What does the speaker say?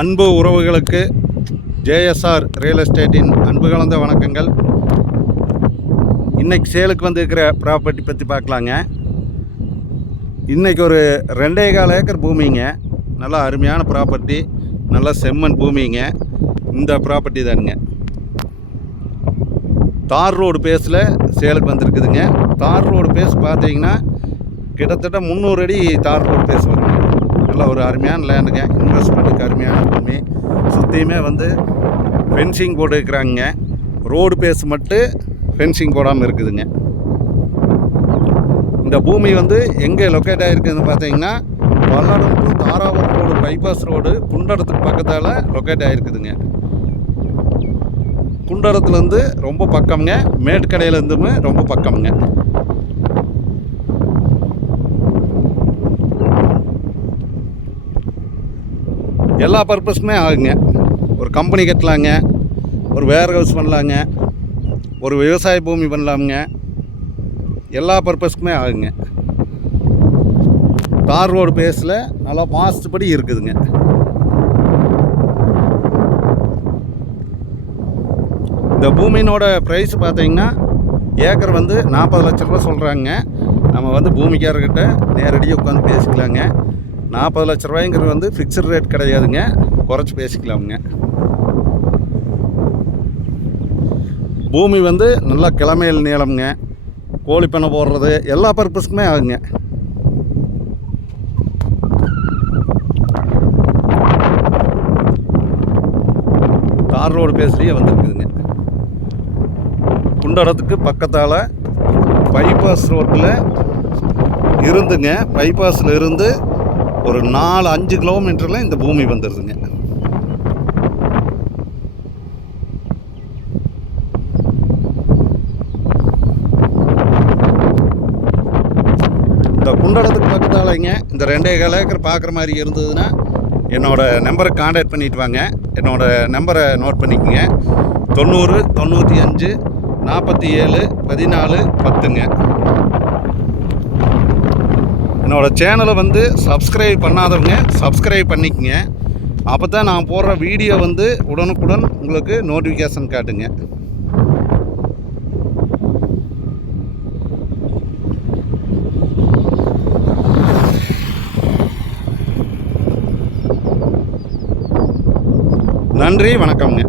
அன்பு உறவுகளுக்கு JSR real எஸ்டேட்டின் அன்பு கலந்த வணக்கங்கள். இன்றைக்கி சேலுக்கு வந்துருக்கிற ப்ராப்பர்ட்டி பற்றி பார்க்கலாங்க. இன்றைக்கி ஒரு 2.25 ஏக்கர் பூமிங்க. நல்லா அருமையான ப்ராப்பர்ட்டி, நல்லா செம்மண் பூமிங்க. இந்த ப்ராப்பர்ட்டி தானுங்க. தார் ரோடு பேஸில் சேலுக்கு வந்துருக்குதுங்க. தார் ரோடு பேஸ் பார்த்தீங்கன்னா கிட்டத்தட்ட 300 அடி தார் ரோடு பேஸ் வருங்க. நல்ல ஒரு அருமையான லேண்டுங்க. இன்வெஸ்ட்மெண்ட்டுக்கு அருமையான பூமி. சுற்றியுமே ஃபென்சிங் போட்டுருக்குறாங்க. ரோடு பேஸ் மட்டும் ஃபென்சிங் போடாமல் இருக்குதுங்க. இந்த பூமி எங்கே லொக்கேட் ஆகிருக்குதுன்னு பார்த்தீங்கன்னா Palladam to Dharapuram road bypass road குண்டடத்துக்கு பக்கத்தால் லொக்கேட் ஆகிருக்குதுங்க. குண்டடத்துலேருந்து ரொம்ப பக்கம்ங்க, மேட்டுக்கடையிலேருந்துமே ரொம்ப பக்கம்ங்க. எல்லா பர்பஸ்க்குமே ஆகுங்க. ஒரு கம்பெனி கட்டலாங்க, ஒரு வேர் ஹவுஸ் பண்ணலாங்க, ஒரு விவசாய பூமி பண்ணலாமுங்க. எல்லா பர்பஸ்க்குமே ஆகுங்க. தார் ரோடு பேஸில் நல்லா மாஸ்துபடி இருக்குதுங்க. இந்த பூமியினோட ப்ரைஸ் பார்த்தீங்கன்னா ஏக்கர் 40 லட்ச ரூபா சொல்கிறாங்க. நம்ம பூமிக்காரர்கிட்ட நேரடியாக உட்காந்து பேசிக்கலாங்க. 40 லட்ச ரூபாய்ங்கிறது ஃபிக்ஸ்டு ரேட் கிடையாதுங்க, குறைச்சி பேசிக்கலாமுங்க. பூமி நல்லா கிழமையில் நீளம்ங்க. கோழி பண்ணை போடுறது எல்லா பர்பஸ்க்குமே ஆகுங்க. தார் ரோடு பேஸ்லேயே வந்துருக்குதுங்க. குண்டடத்துக்கு பக்கத்தால் பைபாஸ் ரோட்டில் இருந்துங்க. பைபாஸில் இருந்து ஒரு 4-5 கிலோமீட்டரில் இந்த பூமி வந்துடுதுங்க. இந்த குண்டடத்துக்கு பக்கத்தாலங்க இந்த 2.25 ஏக்கர் பார்க்குற மாதிரி இருந்ததுன்னா என்னோடய நம்பரை கான்டாக்ட் பண்ணிட்டு வாங்க. என்னோடய நம்பரை நோட் பண்ணிக்கோங்க. 90 95 47 14 10ங்க. என்னோடய சேனலை சப்ஸ்கிரைப் பண்ணாதவங்க சப்ஸ்கிரைப் பண்ணிக்கங்க. அப்போ தான் நான் போடுற வீடியோ உடனுக்குடன் உங்களுக்கு நோட்டிஃபிகேஷன் காட்டுங்க. நன்றி, வணக்கம்ங்க.